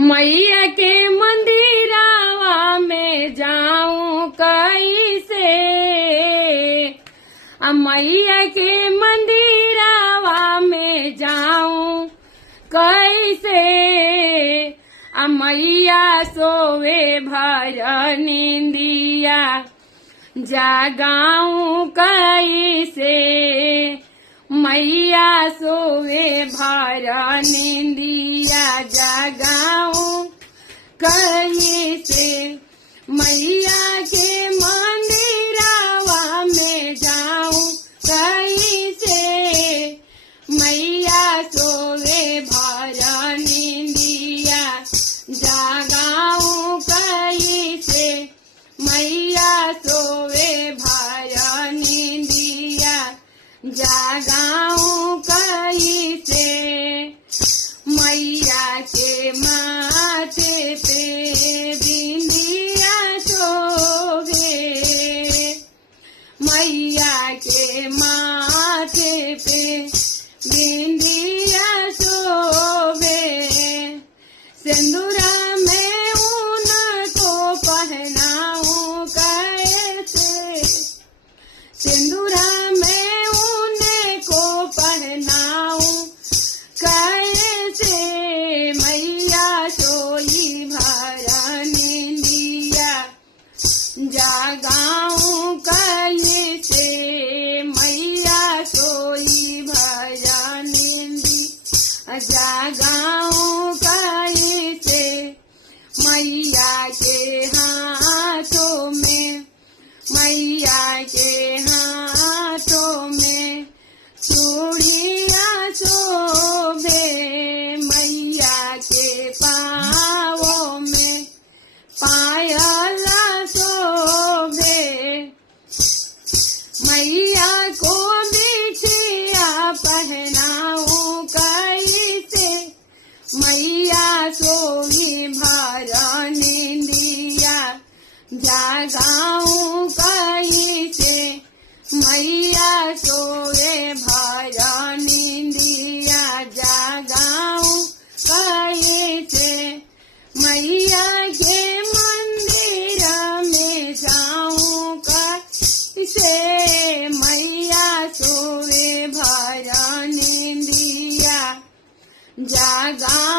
मैया के मंदिरावा में जाऊं कैसे। मैया के मंदिरावा में जाऊं कैसे। मैया सोवे भर निंदिया जागाऊं कैसे। मैया सोवे भर निंदिया जागाऊं कैसे। मैया के मंदिरावा में जाऊं कैसे। मैया सोवे भर निंदिया जागाऊं कैसे। मैया सोवे भर निंदिया जागाऊं कैसे। मैया के माथे पे बिंदिया शोभे। मैया के माथे पे बिंदिया शोभे। सिंदूरा में उनको पहनाऊं कैसे। सिंदूरा में उनको पहनाऊं कैसे। मैया सोई भर निंदिया जागाऊं कैसे। मैया सोई भर निंदिया जागाऊं कैसे। मैया के हाथों में मैया के हाथों में चूड़िया शोभे। मैया के पाँवों में पायल शोभे। मैया को बिछिया पहनाऊं कैसे। मैया सोई भर निंदिया जागाऊं कैसे। मैया सोए भर निंदिया जागाऊं कैसे। मैया के मंदिर में जाऊं कैसे। मैया सोए भर निंदिया जागा